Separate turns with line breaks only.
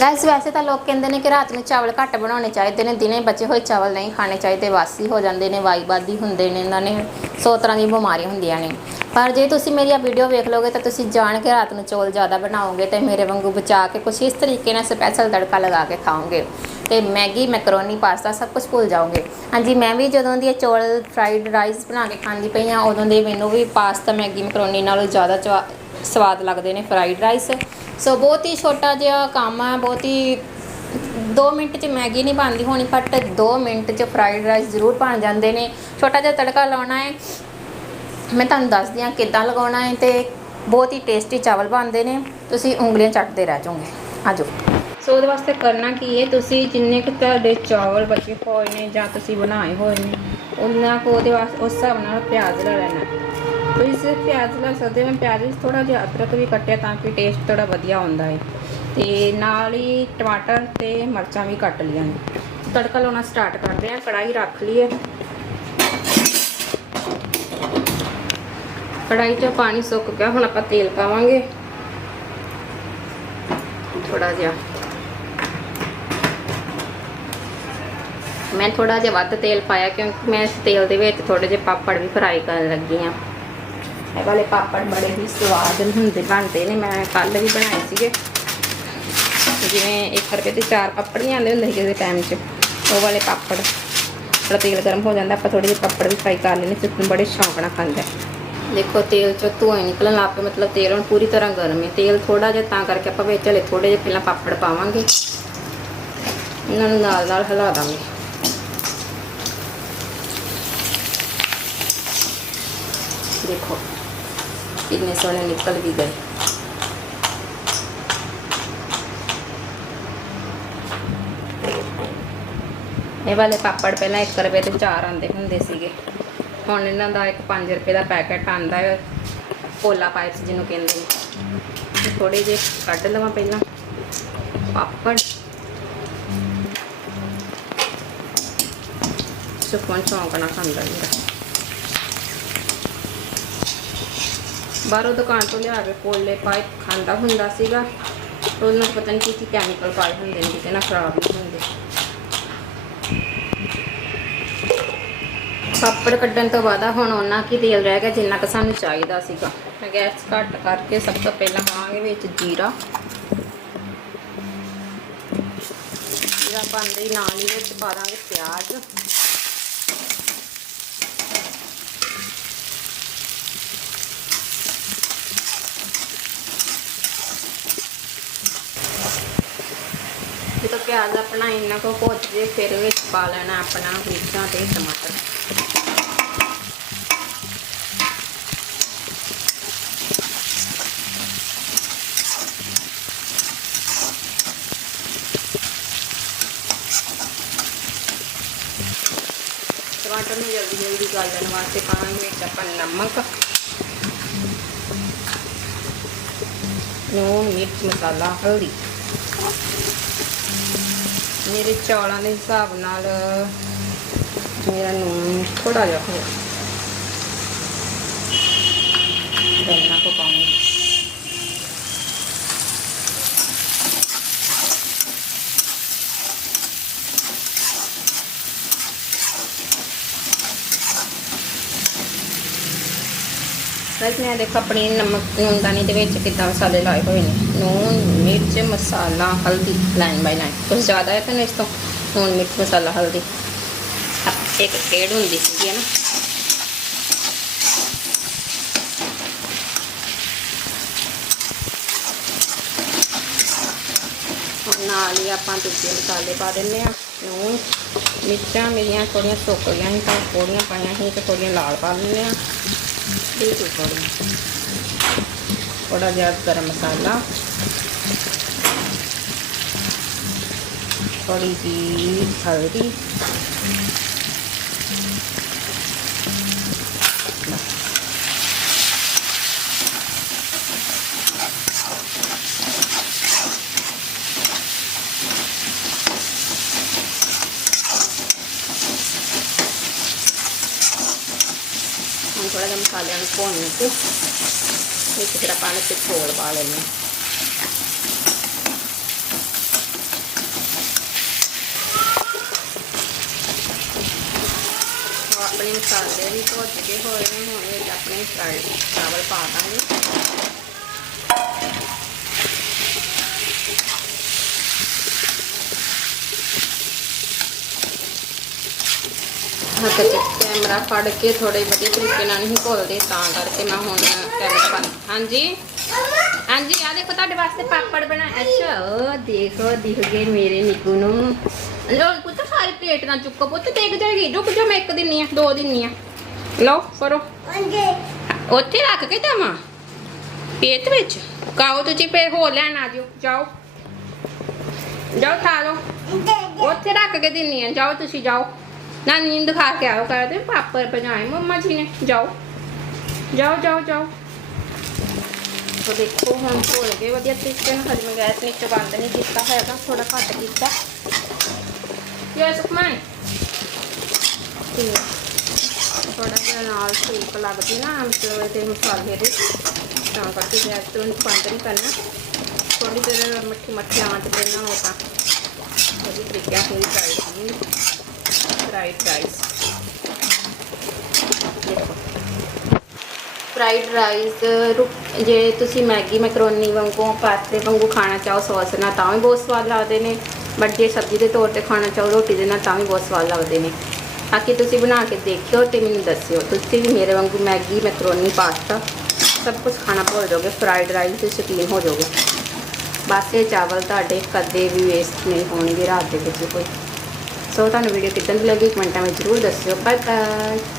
Guys, ਵੈਸੇ ਤਾਂ ਲੋਕ ਕਹਿੰਦੇ ਨੇ ਕਿ ਰਾਤ ਨੂੰ ਚਾਵਲ ਘੱਟ ਬਣਾਉਣੇ ਚਾਹੀਦੇ ਨੇ, ਦਿਨੇ ਬਚੇ ਹੋਏ ਚਾਵਲ ਨਹੀਂ ਖਾਣੇ ਚਾਹੀਦੇ, ਵਾਸੀ ਹੋ ਜਾਂਦੇ ਨੇ ਵਾਈਬਾਦੀ ਹੁੰਦੇ ਨੇ, ਇਹਨਾਂ ਨੇ ਸੌ ਤਰ੍ਹਾਂ ਦੀਆਂ ਬਿਮਾਰੀਆਂ ਹੁੰਦੀਆਂ ਨੇ। ਪਰ ਜੇ ਤੁਸੀਂ ਮੇਰੀ ਆ ਵੀਡੀਓ ਵੇਖ ਲੋਗੇ ਤਾਂ ਤੁਸੀਂ ਜਾਣ ਕੇ ਰਾਤ ਨੂੰ ਚੌਲ ਜ਼ਿਆਦਾ ਬਣਾਓਗੇ ਤੇ ਮੇਰੇ ਵਾਂਗੂ ਬਚਾ ਕੇ ਕੁਛ ਇਸ ਤਰੀਕੇ ਨਾਲ ਸਪੈਸ਼ਲ ਤੜਕਾ ਲਗਾ ਕੇ ਖਾਓਗੇ। ਤੇ ਮੈਗੀ, ਮੈਕਰੋਨੀ, ਪਾਸਤਾ ਸਭ ਕੁਝ ਭੁੱਲ ਜਾਓਗੇ। ਹਾਂਜੀ, ਮੈਂ ਵੀ ਜਦੋਂ ਦੀ ਚੌਲ ਫਰਾਈਡ ਰਾਈਸ ਬਣਾ ਕੇ ਖਾਂਦੀ ਪਈ ਆ ਉਦੋਂ ਦੇ ਮੈਨੂੰ ਵੀ ਪਾਸਤਾ, ਮੈਗੀ, ਮੈਕਰੋਨੀ ਨਾਲੋਂ ਜ਼ਿਆਦਾ ਚਵਾ- ਸਵਾਦ ਲੱਗਦੇ ਨੇ ਫਰਾਈਡ ਰਾਈਸ ਸੋ ਬਹੁਤ ਹੀ ਛੋਟਾ ਜਿਹਾ ਕੰਮ ਹੈ, ਬਹੁਤ ਹੀ 2 ਮਿੰਟ 'ਚ ਮੈਗੀ ਨਹੀਂ ਬਣਦੀ ਹੋਣੀ ਬਟ 2 ਮਿੰਟ 'ਚ ਫਰਾਈਡ ਰਾਈਸ ਜ਼ਰੂਰ ਬਣ ਜਾਂਦੇ ਨੇ। ਛੋਟਾ ਜਿਹਾ ਤੜਕਾ ਲਾਉਣਾ ਹੈ। ਮੈਂ ਤੁਹਾਨੂੰ ਦੱਸਦੀ ਹਾਂ ਕਿੱਦਾਂ ਲਗਾਉਣਾ ਹੈ ਤੇ ਬਹੁਤ ਹੀ ਟੇਸਟੀ ਚਾਵਲ ਬਣਦੇ ਨੇ। ਤੁਸੀਂ ਉਂਗਲੀਆਂ ਚੱਟਦੇ ਰਹਿ ਜਾਓਗੇ। ਆਜੋ। ਸੋ ਉਹਦੇ ਵਾਸਤੇ ਕਰਨਾ ਕੀ ਹੈ? ਤੁਸੀਂ ਜਿੰਨੇ ਕੁ ਤੁਹਾਡੇ ਚਾਵਲ ਬਚੇ ਹੋਏ ਨੇ ਜਾਂ ਤੁਸੀਂ ਬਣਾਏ ਹੋਏ ਨੇ, ਉਹਨਾਂ ਕੋ ਉਹਦੇ ਵਾਸਤੇ ਉਸ ਹਿਸਾਬ ਨਾਲ ਪਿਆਜ਼ ਲੈ ਲੈਣਾ। ਤੁਸੀਂ ਸਿਰਫ ਪਿਆਜ਼ ਲੈ ਸਕਦੇ ਹੋ। ਪਿਆਜ਼ ਵਿੱਚ ਥੋੜਾ ਜਿਹਾ ਅਦਰਕ ਵੀ ਕੱਟਿਆ ਤਾਂ ਕਿ ਟੇਸਟ ਥੋੜਾ ਵਧੀਆ ਆਉਂਦਾ ਹੈ। ਤੇ ਨਾਲ ਹੀ ਟਮਾਟਰ ਤੇ ਮਿਰਚਾਂ ਵੀ ਕੱਟ ਲਈਆਂ ਨੇ। ਤੜਕਾ ਲਾਉਣਾ ਸਟਾਰਟ ਕਰਦੇ ਹਾਂ। ਕੜਾਈ ਰੱਖ ਲਈਏ। ਹੈ ਕੜਾਈ 'ਚ ਪਾਣੀ ਸੁੱਕ ਗਿਆ। ਹੁਣ ਆਪਾਂ ਤੇਲ ਪਾਵਾਂਗੇ। ਥੋੜਾ ਜਿਹਾ। ਮੈਂ ਥੋੜਾ ਜਿਹਾ ਵੱਧ ਤੇਲ ਪਾਇਆ ਕਿਉਂਕਿ ਮੈਂ ਇਸ ਤੇਲ ਦੇ ਵਿੱਚ ਥੋੜੇ ਜਿਹਾ ਪਾਪੜ ਵੀ ਫਰਾਈ ਕਰਨ ਲੱਗੀ ਆ ਵਾਲੇ ਪਾਪੜ ਬੜੇ ਹੀ ਸਵਾਦ ਹੁੰਦੇ ਬਣਦੇ ਨੇ। ਮੈਂ ਕੱਲ ਵੀ ਬਣਾਏ ਸੀਗੇ। ਜਿਵੇਂ 1 ਰੁਪਏ ਦੇ ਚਾਰ ਪਾਪੜ ਨਹੀਂ ਆਉਂਦੇ ਹੁੰਦੇ ਸੀ ਕਿਸੇ ਟਾਈਮ 'ਚ। ਉਹ ਵਾਲੇ ਪਾਪੜ ਥੋੜਾ ਤੇਲ ਗਰਮ ਹੋ ਜਾਂਦਾ, ਆਪਾਂ ਥੋੜੇ ਜਿਹੇ ਪਾਪੜ ਵੀ ਫਰਾਈ ਕਰ ਲੈਣੇ ਸਿੱਪਨ ਬੜੇ ਸ਼ੌਂਕ ਨਾਲ ਖਾਂਦਾ ਦੇਖੋ, ਤੇਲ ਚੋਂ ਧੂਆਂ ਨਿਕਲਣ ਲੱਗ ਪਿਆ, ਮਤਲਬ ਤੇਲ ਹੁਣ ਪੂਰੀ ਤਰ੍ਹਾਂ ਗਰਮ ਹੈ। ਤੇਲ ਥੋੜਾ ਜਿਹਾ ਤਾਂ ਕਰਕੇ ਆਪਾਂ ਵਿੱਚ ਹਲੇ ਥੋੜੇ ਜਿਹੇ ਪਹਿਲਾਂ ਪਾਪੜ ਪਾਵਾਂਗੇ। ਇਹਨਾਂ ਨੂੰ ਨਾਲ ਨਾਲ ਹਿਲਾ ਦਾਂਗੇ। ਦੇਖੋ ਕਿੰਨੇ ਸੋਹਣੇ ਨਿਕਲ ਵੀ ਗਏ। ਇਹ ਵਾਲੇ ਪਾਪੜ ਪਹਿਲਾਂ 1 ਰੁਪਏ ਦੇ ਚਾਰ ਆਉਂਦੇ ਹੁੰਦੇ ਸੀਗੇ। ਹੁਣ ਇਹਨਾਂ ਦਾ ਇੱਕ 5 ਰੁਪਏ ਦਾ ਪੈਕੇਟ ਆਂਦਾ ਹੈ ਪੋਲਾ ਪਾਈਪਸ ਜਿਹਨੂੰ ਕਹਿੰਦੇ ਨੇ। ਥੋੜੇ ਜਿਹੇ ਕੱਢ ਲਵਾਂ ਪਹਿਲਾਂ। ਪਾਪੜ। ਸੁਪਨ ਚੌਂਕ ਨਾਲ ਖਾਂਦਾ ਮੇਰਾ ਬਾਹਰੋਂ ਦੁਕਾਨ ਤੋਂ ਲਿਆ ਕੇ ਕੋਲੇ ਪਾਏ, ਖਾਂਦਾ ਹੁੰਦਾ ਸੀਗਾ। ਉਹਨਾਂ ਨੂੰ ਪਤਾ ਨਹੀਂ ਕੀ ਕੀ ਕੈਮੀਕਲ ਪਾਏ ਹੁੰਦੇ ਨੇ, ਜਿਹਦੇ ਨਾਲ ਖਰਾਬ ਨਹੀਂ ਹੁੰਦੇ। ਪਾਪੜ ਕੱਢਣ ਤੋਂ ਬਾਅਦ ਹੁਣ ਉਹਨਾਂ ਕੀ ਤੇਲ ਰਹਿ ਗਿਆ, ਜਿੰਨਾ ਕੁ ਸਾਨੂੰ ਚਾਹੀਦਾ ਸੀਗਾ। ਗੈਸ ਘੱਟ ਕਰਕੇ ਸਭ ਤੋਂ ਪਹਿਲਾਂ ਪਾਵਾਂਗੇ ਵਿੱਚ ਜੀਰਾ। ਜੀਰਾ ਪਾਉਂਦੇ ਹੀ ਨਾਲ ਹੀ ਵਿੱਚ ਪਾ ਦਾਂਗੇ ਪਿਆਜ਼। ਜਦੋਂ ਪਿਆਜ਼ ਆਪਣਾ ਇੰਨਾ ਕੋ ਭੁੱਜ ਜੇ ਫਿਰ ਵਿੱਚ ਪਾ ਲੈਣਾ ਆਪਣਾ ਮਿਰਚਾਂ ਤੇ ਟਮਾਟਰ। ਟਮਾਟਰ ਨੂੰ ਜਲਦੀ ਜਲਦੀ ਗਾਲਣ ਵਾਸਤੇ ਪਾਵਾਂਗੇ ਵਿੱਚ ਆਪਾਂ ਨਮਕ ਨੂਨ ਮਿਰਚ, ਮਸਾਲਾ, ਹਲਦੀ। ਮੇਰੇ ਚੌਲਾਂ ਦੇ ਹਿਸਾਬ ਨਾਲ ਮੇਰਾ ਨੂਨ ਥੋੜਾ ਜਿਹਾ ਹੋਇਆ ਬਸ ਮੈਂ ਦੇਖੋ ਆਪਣੀ ਨਮਕ ਨੂਨਦਾਨੀ ਦੇ ਵਿੱਚ ਕਿੱਦਾਂ ਮਸਾਲੇ ਲਾਏ ਹੋਏ ਨੇ। ਨੂਨ, ਮਿਰਚ, ਮਸਾਲਾ, ਹਲਦੀ ਲਾਈਨ ਬਾਈ ਲਾਈਨ ਕੁਝ ਜ਼ਿਆਦਾ ਹੈ ਤਾਂ ਇਸ ਤੋਂ? ਨੂਨ, ਮਿਰਚ, ਮਸਾਲਾ, ਹਲਦੀ। ਆਹ, ਇੱਕ ਖੇਡ ਹੁੰਦੀ ਸੀ ਨਾ? ਹੁਣ ਨਾਲ ਹੀ ਆਪਾਂ ਦੂਜੇ ਮਸਾਲੇ ਪਾ ਦਿੰਦੇ ਆ ਨੂਨ, ਮਿਰਚਾਂ ਮੇਰੀਆਂ ਥੋੜੀਆਂ ਸੁੱਕ ਗਈਆਂ ਸੀ, ਤਾਂ ਥੋੜੀਆਂ ਪਾਈਆਂ ਸੀ, ਤੇ ਥੋੜੀਆਂ ਲਾਲ ਪਾ ਦਿੰਦੇ ਆ ਬਿਲਕੁਲ ਥੋੜੀ ਥੋੜਾ ਜਿਹਾ ਗਰਮ ਮਸਾਲਾ। ਥੋੜੀ ਜਿਹੀ ਹਲਦੀ। ਮਸਾਲਿਆਂ ਨੂੰ ਭੁੰਨ ਕੇ ਇੱਕ ਤਰ੍ਹਾਂ ਪਾਣੀ ਤੇ ਛੋਲ ਪਾ ਲੈਣਾ ਆਪਣੇ ਮਸਾਲੇ ਵੀ ਭੁੱਜ ਗਏ ਹੋਏ ਨੇ, ਹੁਣ ਵਿੱਚ ਆਪਣੇ ਚਾਵਲ ਪਾ ਦਾਂਗੇ। ਹੱਥ 'ਚ ਕੈਮਰਾ ਫੜ ਕੇ ਥੋੜੇ ਵਧੀਆ ਤਰੀਕੇ ਨਾਲ ਨਹੀਂ ਘੋਲਦੇ ਤਾਂ ਕਰਕੇ ਮੈਂ ਹੁਣ ਕੈਮਰਾ ਬੰਦ ਹਾਂਜੀ? ਹਾਂਜੀ ਆ ਦੇਖੋ ਤੁਹਾਡੇ ਵਾਸਤੇ ਪਾਪੜ ਬਣਾ ਅੱਛਾ ਦੇਖੋ ਦਿਖ ਗਏ ਮੇਰੇ ਨਿੱਕੂ ਨੂੰ। ਲੋ ਪੁੱਤ ਸਾਰੀ ਪਲੇਟ ਨਾ ਚੁੱਕੋ। ਪੁੱਤ ਦੇਖ ਜਾਏਗੀ। ਰੁਕ ਜਾ ਮੈਂ ਇੱਕ ਦਿਨ ਆ ਦੋ ਦਿਨ ਆ। ਲਓ ਫੜੋ। ਉੱਥੇ ਰੱਖ ਕੇ ਜਾਵਾਂ? ਪੇਟ ਵਿੱਚ? ਕਾਓ ਤੁਸੀਂ ਫੇਰ ਹੋਰ ਲੈਣ ਆ ਜਿਓ। ਜਾਓ। ਜਾਓ ਖਾ ਲਓ। ਉੱਥੇ ਰੱਖ ਕੇ ਦਿੰਨੀ ਆ। ਜਾਓ ਤੁਸੀਂ ਜਾਓ। ਨਾ ਨੀਂਦ ਖਾ ਕੇ ਆਓ ਕਰਦੇ ਪਾਪਾ ਭਜਾਏ ਮੰਮਾ ਜੀ ਨੇ, ਜਾਓ। ਜਾਓ ਜਾਓ ਜਾਓ। ਤੋ ਦੇਖੋ ਹੁਣ ਭੁੱਲ ਗਏ, ਵਧੀਆ ਤਰੀਕੇ ਨਾਲ ਹਜੇ ਗੈਸ ਨੀਚੇ ਬੰਦ ਨਹੀਂ ਕੀਤਾ ਹੈਗਾ ਥੋੜਾ ਘੱਟ ਕੀਤਾ। ਯੈਸ ਸੁਖਮਨ। ਤੇ ਥੋੜਾ ਜਿਹਾ ਨਾਲ ਸੇਕ ਲੱਗਦੀ ਨਾ ਅਮਚੂਰ ਦੇ ਮਸਾਲੇ ਦੇ ਤਾਂ ਕਰਕੇ ਗੈਸ ਤੋਂ ਬੰਦ ਨਹੀਂ ਕਰਨਾ। ਥੋੜੀ ਦੇਰ ਮੱਠੀ ਮੱਠੀ ਆਂਚ ਦੇਣਾ ਹੋ ਵਧੀਆ ਤਰੀਕੇ ਨਾਲ ਫਰਾਈ ਕਰਨੀ ਫਰਾਈਡ ਰਾਈਸ ਫਰਾਈਡ ਰਾਈਸ ਜੇ ਤੁਸੀਂ ਮੈਗੀ ਮੈਕਰੋਨੀ ਵਾਂਗੂ ਪਾਸਤੇ ਵਾਂਗੂ ਖਾਣਾ ਚਾਹੋ ਸੌਸ ਨਾਲ ਤਾਂ ਵੀ ਬਹੁਤ ਸਵਾਦ ਲੱਗਦੇ ਨੇ। ਬਟ ਜੇ ਸਬਜ਼ੀ ਦੇ ਤੌਰ ਤੇ ਖਾਣਾ ਚਾਹੋ, ਰੋਟੀ ਦੇ ਨਾਲ ਤਾਂ ਵੀ ਬਹੁਤ ਸਵਾਦ ਲੱਗਦੇ ਨੇ। ਬਾਕੀ ਤੁਸੀਂ ਬਣਾ ਕੇ ਦੇਖਿਓ ਤੇ ਮੈਨੂੰ ਦੱਸਿਓ। ਤੁਸੀਂ ਵੀ ਮੇਰੇ ਵਾਂਗੂ ਮੈਗੀ ਮੈਕਰੋਨੀ, ਪਾਸਤਾ, ਸਭ ਕੁਝ ਖਾਣਾ ਭੁੱਲ ਜਾਓਗੇ। ਫਰਾਈਡ ਰਾਈਸ ਦੇ ਸ਼ੌਕੀਨ ਹੋ ਜਾਓਗੇ। ਬਸ ਇਹ ਚਾਵਲ ਤੁਹਾਡੇ ਕਦੇ ਵੀ ਵੇਸਟ ਨਹੀਂ ਹੋਣਗੇ, ਰਾਤ ਦੇ ਵਿੱਚ ਕੋਈ। ਸੋ ਤੁਹਾਨੂੰ ਵੀਡੀਓ ਕਿੱਦਾਂ ਦੀ ਲੱਗੀ ਕਮੈਂਟਾਂ ਵਿੱਚ ਜ਼ਰੂਰ ਦੱਸਿਓ ਬਾਏ ਬਾਏ